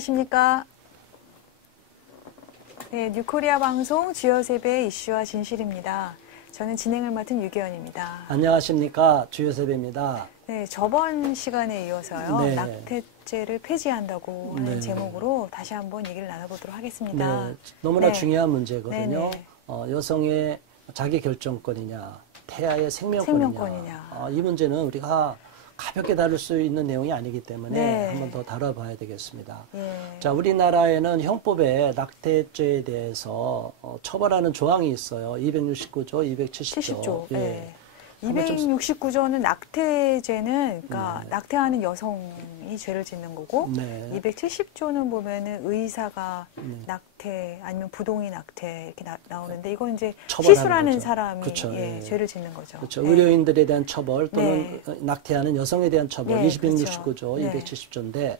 안녕하십니까. 네, 뉴코리아 방송 주요 세배의 이슈와 진실입니다. 저는 진행을 맡은 유기현입니다. 안녕하십니까. 주요 세배입니다. 네, 저번 시간에 이어서요. 네. 낙태죄를 폐지한다고 하는 네. 제목으로 다시 한번 얘기를 나눠보도록 하겠습니다. 네, 너무나 네. 중요한 문제거든요. 네네. 여성의 자기 결정권이냐, 태아의 생명권이냐. 생명권이냐. 이 문제는 우리가 가볍게 다룰 수 있는 내용이 아니기 때문에 네. 한 번 더 다뤄봐야 되겠습니다. 예. 자, 우리나라에는 형법에 낙태죄에 대해서 처벌하는 조항이 있어요. 269조, 270조. 70조. 예. 네. 한번 좀 269조는 낙태죄는 그러니까 네. 낙태하는 여성이 죄를 짓는 거고 네. 270조는 보면은 의사가 네. 낙태 아니면 부동의 낙태 이렇게 나오는데 이건 이제 처벌하는 시술하는 거죠. 사람이 그쵸, 예, 예. 죄를 짓는 거죠. 그렇죠. 네. 의료인들에 대한 처벌 또는 네. 낙태하는 여성에 대한 처벌, 네, 269조, 그렇죠. 네. 270조인데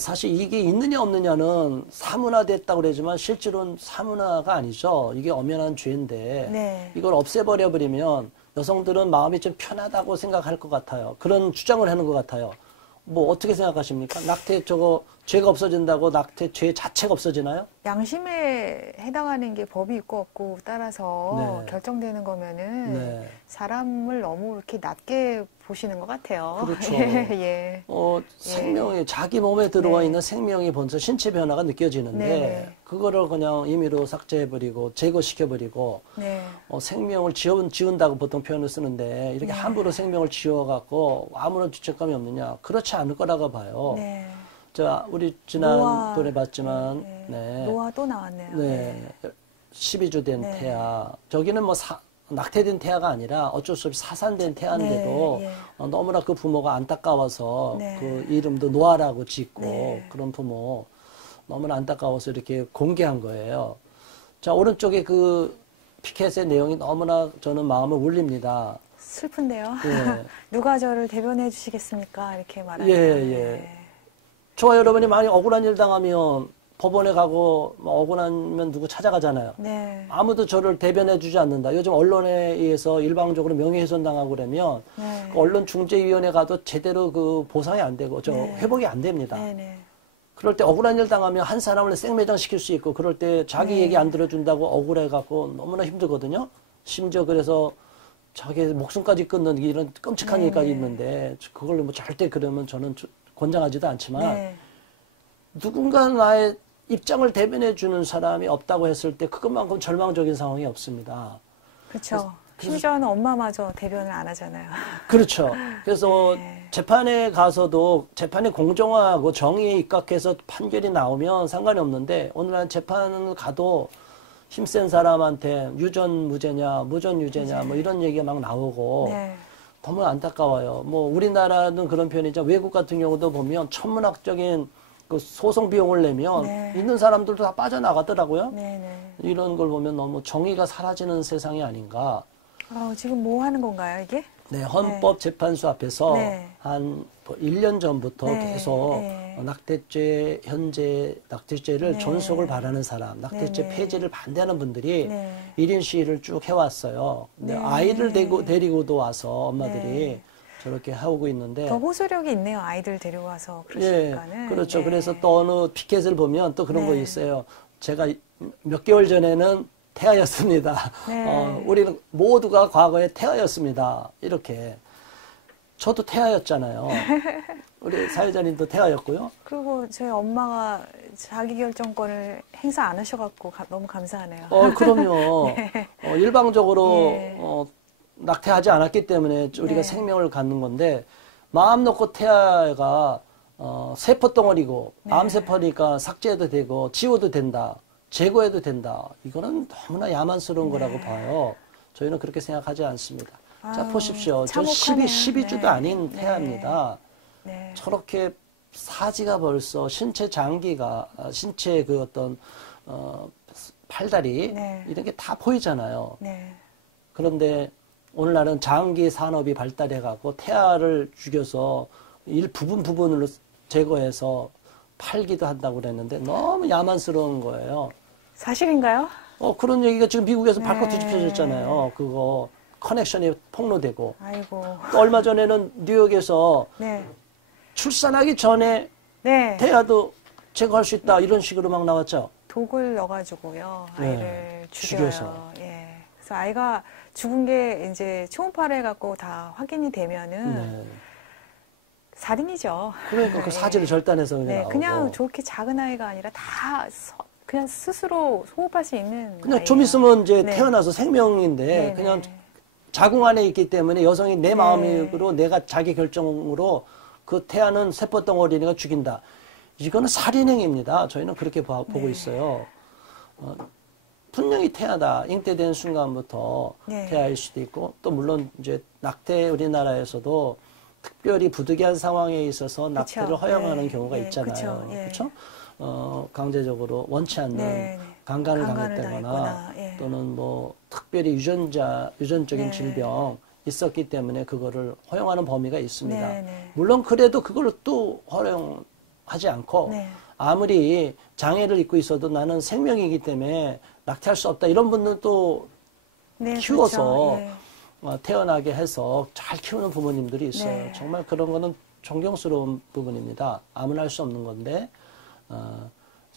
사실 이게 있느냐 없느냐는 사문화됐다고 그러지만 실제로는 사문화가 아니죠. 이게 엄연한 죄인데 네. 이걸 없애버려 버리면 여성들은 마음이 좀 편하다고 생각할 것 같아요. 그런 주장을 하는 것 같아요. 뭐 어떻게 생각하십니까? 낙태 죄가 없어진다고 낙태 죄 자체가 없어지나요? 양심에 해당하는 게 법이 있고 없고 따라서 네. 결정되는 거면은 네. 사람을 너무 이렇게 낮게 보시는 것 같아요. 그렇죠. 예. 생명이 자기 몸에 들어와 네. 있는 생명이 먼저 신체 변화가 느껴지는데 네. 그거를 그냥 임의로 삭제해버리고 제거시켜버리고 네. 생명을 지운다고 보통 표현을 쓰는데 이렇게 네. 함부로 생명을 지워갖고 아무런 죄책감이 없느냐? 그렇지 않을 거라고 봐요. 네. 자, 우리 지난번에 봤지만 네. 노아 또 나왔네요. 네. 12주 된 네. 태아. 저기는 뭐 낙태된 태아가 아니라 어쩔 수 없이 사산된 태아인데도 네, 예. 너무나 그 부모가 안타까워서 네. 그 이름도 노아라고 짓고 네. 그런 부모 너무나 안타까워서 이렇게 공개한 거예요. 자, 오른쪽에 그 피켓의 내용이 너무나 저는 마음을 울립니다. 슬픈데요. 예. 누가 저를 대변해 주시겠습니까? 이렇게 말하는. 예, 예. 저와 여러분이 만약 억울한 일 당하면 법원에 가고 억울하면 누구 찾아가잖아요. 네. 아무도 저를 대변해 주지 않는다. 요즘 언론에 의해서 일방적으로 명예훼손 당하고 그러면 네. 그 언론중재위원회 가도 제대로 그 보상이 안 되고 네. 회복이 안 됩니다. 네, 네. 그럴 때 억울한 일 당하면 한 사람을 생매장시킬 수 있고 그럴 때 자기 네. 얘기 안 들어준다고 억울해갖고 너무나 힘들거든요. 심지어 그래서 자기 목숨까지 끊는 이런 끔찍한 네, 일까지 네. 있는데 그걸 뭐 절대 그러면 저는 권장하지도 않지만 네. 누군가 나의 입장을 대변해 주는 사람이 없다고 했을 때 그것만큼 절망적인 상황이 없습니다. 그렇죠. 심지어는 엄마마저 대변을 안 하잖아요. 그렇죠. 그래서 네. 재판에 가서도 재판이 공정하고 정의에 입각해서 판결이 나오면 상관이 없는데 오늘날 재판을 가도 힘센 사람한테 유전 무죄냐 무전 유죄냐 뭐 이런 얘기가 막 나오고 네. 너무 안타까워요. 뭐 우리나라는 그런 편이죠. 외국 같은 경우도 보면 천문학적인 그 소송 비용을 내면 네. 있는 사람들도 다 빠져나가더라고요. 네, 네. 이런 걸 보면 너무 정의가 사라지는 세상이 아닌가. 지금 뭐 하는 건가요, 이게? 네, 헌법재판소 앞에서 네. 한 1년 전부터 네. 계속 네. 낙태죄, 현재 낙태죄를 네. 존속을 바라는 사람, 낙태죄 네. 폐지를 반대하는 분들이 네. 1인 시위를 쭉 해왔어요. 근데 네. 아이를 데리고도 와서 엄마들이 네. 저렇게 하고 있는데. 더 호소력이 있네요. 아이들 데리고 와서 그러시니까는. 예, 그렇죠. 네. 그래서 또 어느 피켓을 보면 또 그런 네. 거 있어요. 제가 몇 개월 전에는 태아였습니다. 네. 우리는 모두가 과거에 태아였습니다. 이렇게. 저도 태아였잖아요. 우리 사회자님도 태아였고요. 그리고 저희 엄마가 자기결정권을 행사 안 하셔갖고 너무 감사하네요. 그럼요. 네. 일방적으로 네. 낙태하지 않았기 때문에 우리가 네. 생명을 갖는 건데 마음 놓고 태아가 세포 덩어리고 네. 암세포니까 삭제해도 되고 지워도 된다. 제거해도 된다. 이거는 너무나 야만스러운 거라고 봐요. 저희는 그렇게 생각하지 않습니다. 자, 보십시오. 저 참혹하네요. 12주도 네. 아닌 태아입니다. 네. 저렇게 사지가 벌써 신체 장기가, 신체 그 어떤, 팔다리, 네. 이런 게 다 보이잖아요. 네. 그런데 오늘날은 장기 산업이 발달해가고 태아를 죽여서 부분으로 제거해서 팔기도 한다고 그랬는데 너무 야만스러운 거예요. 사실인가요? 그런 얘기가 지금 미국에서 네. 발칵 뒤집혀졌잖아요. 그거 커넥션이 폭로되고. 아이고. 또 얼마 전에는 뉴욕에서 네. 출산하기 전에 네. 태아도 제거할 수 있다 이런 식으로 막 나왔죠. 독을 넣어가지고요 아이를 네, 죽여요. 죽여서. 예. 그래서 아이가 죽은 게 이제 초음파를 해갖고 다 확인이 되면은 네. 살인이죠. 그러니까 그 예. 사진을 절단해서 그냥 네, 나오고. 그냥 저렇게 작은 아이가 아니라 다 그냥 스스로 호흡할 수 있는 그냥 아이예요. 좀 있으면 이제 네. 태어나서 생명인데 네, 그냥 네. 자궁 안에 있기 때문에 여성이 내 네. 마음으로 내가 자기 결정으로 그 태아는 세포덩어리니까 죽인다. 이거는 살인행위입니다. 저희는 그렇게 보고 네. 있어요. 분명히 태아다. 잉태된 순간부터 네. 태아일 수도 있고 또 물론 이제 낙태 우리나라에서도 특별히 부득이한 상황에 있어서 낙태를 그쵸. 허용하는 네. 경우가 네. 있잖아요. 그쵸. 예. 그렇죠? 강제적으로 원치 않는 네, 네. 강간을 강간을 당했다거나 당했거나, 예. 또는 뭐 특별히 유전적인 네. 질병 있었기 때문에 그거를 허용하는 범위가 있습니다. 네, 네. 물론 그래도 그걸 또 허용하지 않고 네. 아무리 장애를 입고 있어도 나는 생명이기 때문에 낙태할 수 없다 이런 분들은 또 네, 키워서 그렇죠. 예. 태어나게 해서 잘 키우는 부모님들이 있어요. 네. 정말 그런 거는 존경스러운 부분입니다. 아무나 할 수 없는 건데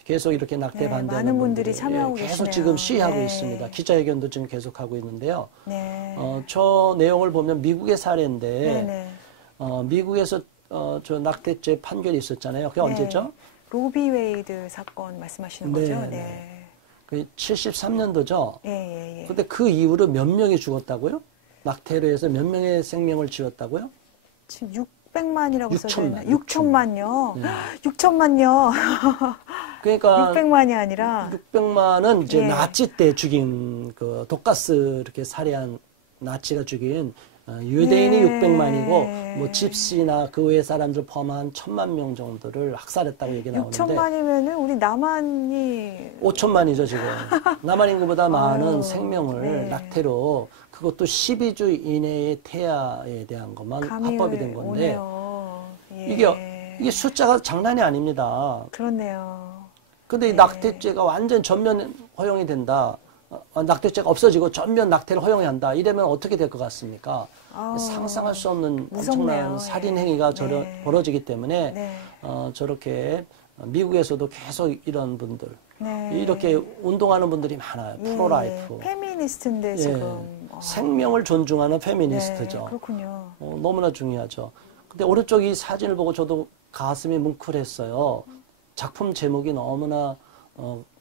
계속 이렇게 낙태 네, 반대하는 많은 분들이 분들이 참여하고 계속 계시네요. 지금 시위하고 네. 있습니다. 기자회견도 지금 계속하고 있는데요. 네. 저 내용을 보면 미국의 사례인데 네, 네. 미국에서 저 낙태죄 판결이 있었잖아요. 그게 네. 언제죠? 로비 웨이드 사건 말씀하시는 거죠? 네, 네. 그 73년도죠. 예, 예, 예. 근데 그 이후로 몇 명이 죽었다고요? 낙태로 해서 몇 명의 생명을 지웠다고요? 지금 600만이라고 6천만, 6천만요. 네. 6천만요. 그러니까 600만이 아니라 600만은 이제 예. 나치 때 죽인 그 독가스 이렇게 살해한 나치가 죽인 유대인이 예. 600만이고 뭐 집시나 그 외의 사람들 포함한 1000만 명 정도를 학살했다고 얘기 나오는데 6천만이면은 우리 남한이 5천만이죠 지금. 남한 인구보다 많은 아유, 생명을 네. 낙태로 그것도 12주 이내의 태아에 대한 것만 감이 합법이 된 건데 오네요. 예. 이게 숫자가 장난이 아닙니다. 그렇네요. 근데 이 네. 낙태죄가 완전 전면 허용이 된다. 낙태죄가 없어지고 전면 낙태를 허용해야 한다. 이러면 어떻게 될 것 같습니까? 아우, 상상할 수 없는 무섭네요. 엄청난 살인 행위가 네. 벌어지기 때문에 네. 저렇게 미국에서도 계속 이런 분들 네. 이렇게 운동하는 분들이 많아요. 예, 프로라이프. 페미니스트인데 예, 지금 생명을 존중하는 네, 페미니스트죠. 그렇군요. 너무나 중요하죠. 근데 오른쪽 이 사진을 보고 저도 가슴이 뭉클했어요. 작품 제목이 너무나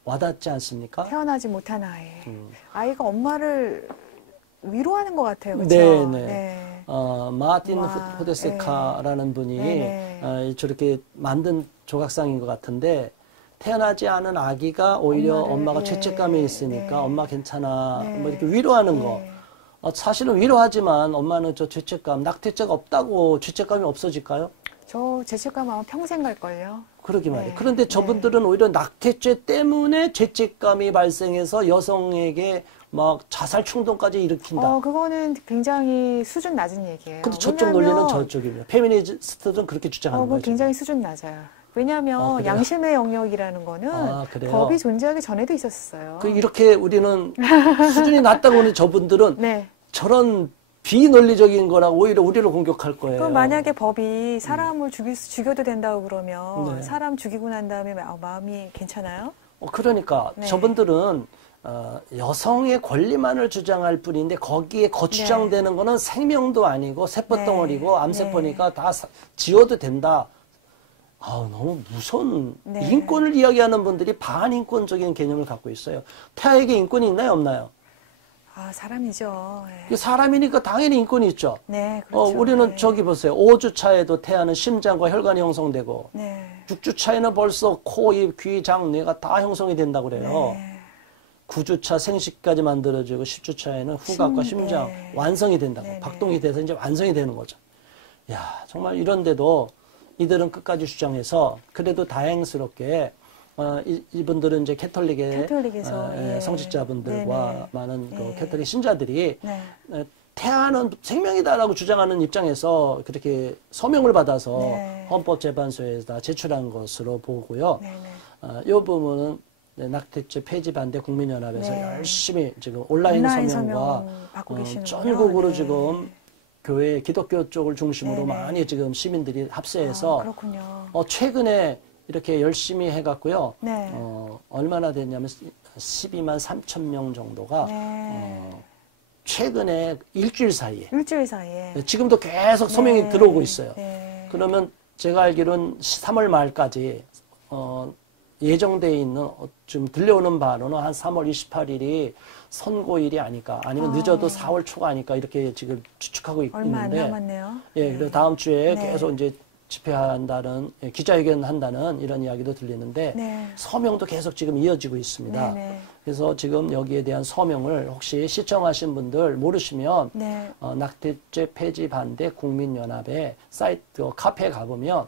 와닿지 않습니까? 태어나지 못한 아이. 아이가 엄마를 위로하는 것 같아요. 그렇죠? 네, 네. 네. 마틴 와, 후데세카라는 분이 네. 저렇게 만든 조각상인 것 같은데 태어나지 않은 아기가 오히려 엄마를, 엄마가 예, 죄책감이 있으니까 네. 엄마 괜찮아 네. 뭐 이렇게 위로하는 네. 거. 사실은 위로하지만 엄마는 저 죄책감, 낙태죄가 없다고 죄책감이 없어질까요? 저 죄책감 아마 평생 갈걸요. 그러기 말이에요. 네. 그런데 저분들은 오히려 낙태죄 때문에 죄책감이 발생해서 여성에게 막 자살 충동까지 일으킨다. 그거는 굉장히 수준 낮은 얘기예요. 근데 저쪽 논리는 저쪽입니다. 페미니스트들은 그렇게 주장하는 그건 거죠. 굉장히 수준 낮아요. 왜냐하면 그래요? 양심의 영역이라는 거는 그래요? 법이 존재하기 전에도 있었어요. 이렇게 우리는 수준이 낮다고 하는 저분들은 네. 저런 비논리적인 거라고 오히려 우리를 공격할 거예요. 그럼 만약에 법이 사람을 죽여도 된다고 그러면 네. 사람 죽이고 난 다음에 마음이 괜찮아요? 그러니까 네. 저분들은 여성의 권리만을 주장할 뿐인데 거기에 거주장되는 거는 생명도 아니고 세포덩어리고 네. 암세포니까 다 지워도 된다. 너무 무서운 네. 인권을 이야기하는 분들이 반인권적인 개념을 갖고 있어요. 태아에게 인권이 있나요, 없나요? 사람이죠. 네. 사람이니까 당연히 인권이 있죠. 네, 그렇죠. 우리는 네. 저기 보세요. 5주 차에도 태아는 심장과 혈관이 형성되고 네. 6주 차에는 벌써 코, 입, 귀, 장, 뇌가 다 형성이 된다고 그래요. 네. 9주 차 생식까지 만들어지고 10주 차에는 후각과 심장 네. 완성이 된다고. 네, 네. 박동이 돼서 이제 완성이 되는 거죠. 야, 정말 이런데도 이들은 끝까지 주장해서 그래도 다행스럽게 이분들은 이제 캐톨릭에서, 예. 성직자분들과 네네. 많은 그 예. 캐톨릭 신자들이 네. 태아는 생명이다라고 주장하는 입장에서 그렇게 서명을 받아서 네. 헌법재판소에다 제출한 것으로 보고요. 네, 네. 이 부분은 낙태죄 폐지 반대 국민연합에서 네. 열심히 지금 온라인 서명과 서명 받고 계시는군요. 전국으로 네. 지금 교회 기독교 쪽을 중심으로 네네. 많이 지금 시민들이 합세해서 그렇군요. 최근에 이렇게 열심히 해갔고요. 네. 얼마나 됐냐면 12만 3천 명 정도가 네. 최근에 일주일 사이에 일주일 사이에. 지금도 계속 서명이 네. 들어오고 있어요. 네. 그러면 제가 알기로는 3월 말까지 예정되어 있는 지금 들려오는 바로는 한 3월 28일이 선고일이 아닐까 아니면 늦어도 4월 초가 아닐까 이렇게 지금 추측하고 얼마 안 있는데 남았네요. 예, 그래서 다음 주에 네. 계속 이제 집회한다는 기자회견 한다는 이런 이야기도 들리는데 네. 서명도 계속 지금 이어지고 있습니다. 네, 네. 그래서 지금 여기에 대한 서명을 혹시 시청하신 분들 모르시면 네. 낙태죄 폐지 반대 국민연합의 사이트 카페에 가보면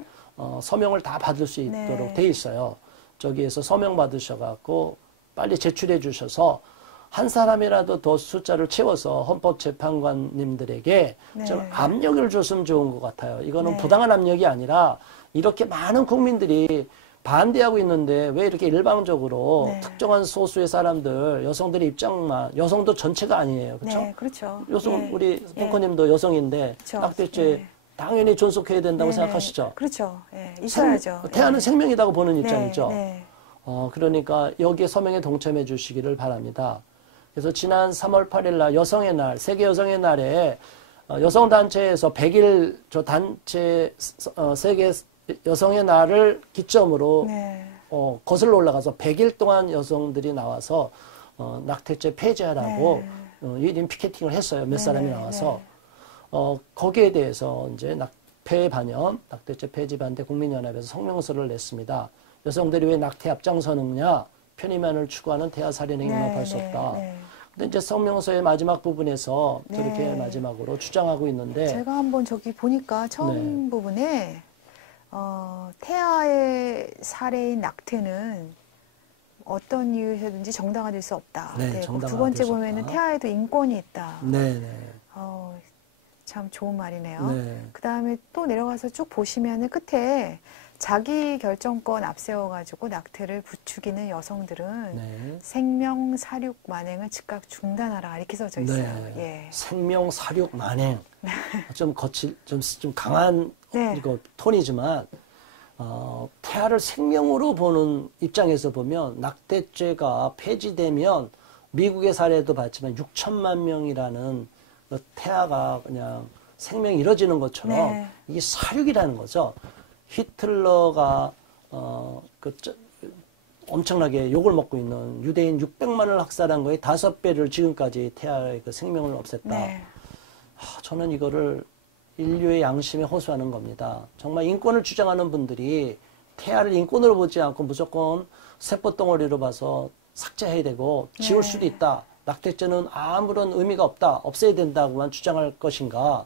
서명을 다 받을 수 있도록 네. 돼 있어요. 저기에서 서명 받으셔갖고 빨리 제출해 주셔서 한 사람이라도 더 숫자를 채워서 헌법재판관님들에게 네. 좀 압력을 줬으면 좋은 것 같아요. 이거는 네. 부당한 압력이 아니라 이렇게 많은 국민들이 반대하고 있는데 왜 이렇게 일방적으로 네. 특정한 소수의 사람들, 여성들의 입장만, 여성도 전체가 아니에요. 그렇죠? 네, 그렇죠. 여성, 예. 우리 예. 펑커님도 여성인데 그렇죠. 낙태죄 예. 당연히 존속해야 된다고 네, 생각하시죠? 네. 그렇죠. 예. 있어야죠. 태아는 예. 생명이라고 보는 네, 입장이죠. 네. 그러니까 여기에 서명에 동참해 주시기를 바랍니다. 그래서 지난 3월 8일 날 여성의 날, 세계 여성의 날에 여성단체에서 100일 저 단체 세계 여성의 날을 기점으로 네. 거슬러 올라가서 100일 동안 여성들이 나와서 낙태죄 폐지하라고 1인 피켓팅을 했어요. 몇 사람이 네, 나와서. 거기에 대해서 이제 폐 반영, 낙태죄 폐지 반대 국민연합에서 성명서를 냈습니다. 여성들이 왜 낙태 앞장서느냐, 편의만을 추구하는 태아 살인 행위만 네, 할 수 네, 없다. 네. 근데 이제 성명서의 마지막 부분에서 네. 저렇게 마지막으로 주장하고 있는데, 제가 한번 저기 보니까 처음 네. 부분에 태아의 살해인 낙태는 어떤 이유에서든지 정당화될 수 없다. 네, 그리고 두 정당화될 번째 수 보면은 없다. 태아에도 인권이 있다. 네네. 참 좋은 말이네요. 네. 그 다음에 또 내려가서 쭉 보시면은 끝에 자기 결정권 앞세워가지고 낙태를 부추기는 여성들은 네. 생명 사륙 만행을 즉각 중단하라 이렇게 써져 있어요. 네. 예. 생명 사륙 만행. 좀 좀 강한 네. 이거 톤이지만, 태아를 생명으로 보는 입장에서 보면 낙태죄가 폐지되면 미국의 사례도 봤지만 6천만 명이라는 그 태아가 그냥 생명이 잃어지는 것처럼 네. 이게 사륙이라는 거죠. 히틀러가 엄청나게 욕을 먹고 있는 유대인 600만을 학살한 거에 5배를 지금까지 태아의 그 생명을 없앴다. 네. 저는 이거를 인류의 양심에 호소하는 겁니다. 정말 인권을 주장하는 분들이 태아를 인권으로 보지 않고 무조건 세포덩어리로 봐서 삭제해야 되고 지울 네. 수도 있다. 낙태죄는 아무런 의미가 없다. 없애야 된다고만 주장할 것인가.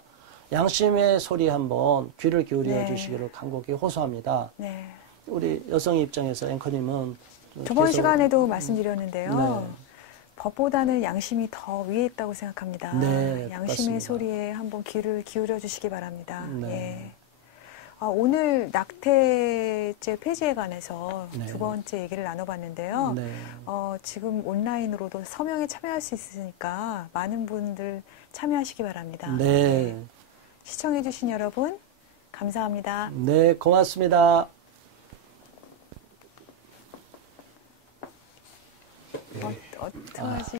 양심의 소리 한번 귀를 기울여 네. 주시기를 간곡히 호소합니다. 네. 우리 여성의 입장에서 앵커님은 저번 계속- 시간에도 말씀드렸는데요. 네. 법보다는 양심이 더 위에 있다고 생각합니다. 네, 양심의 맞습니다. 소리에 한번 귀를 기울여 주시기 바랍니다. 네. 예. 오늘 낙태죄 폐지에 관해서 네. 두 번째 얘기를 나눠봤는데요. 네. 지금 온라인으로도 서명에 참여할 수 있으니까 많은 분들 참여하시기 바랍니다. 네. 시청해주신 여러분, 감사합니다. 네, 고맙습니다. 어떡하지?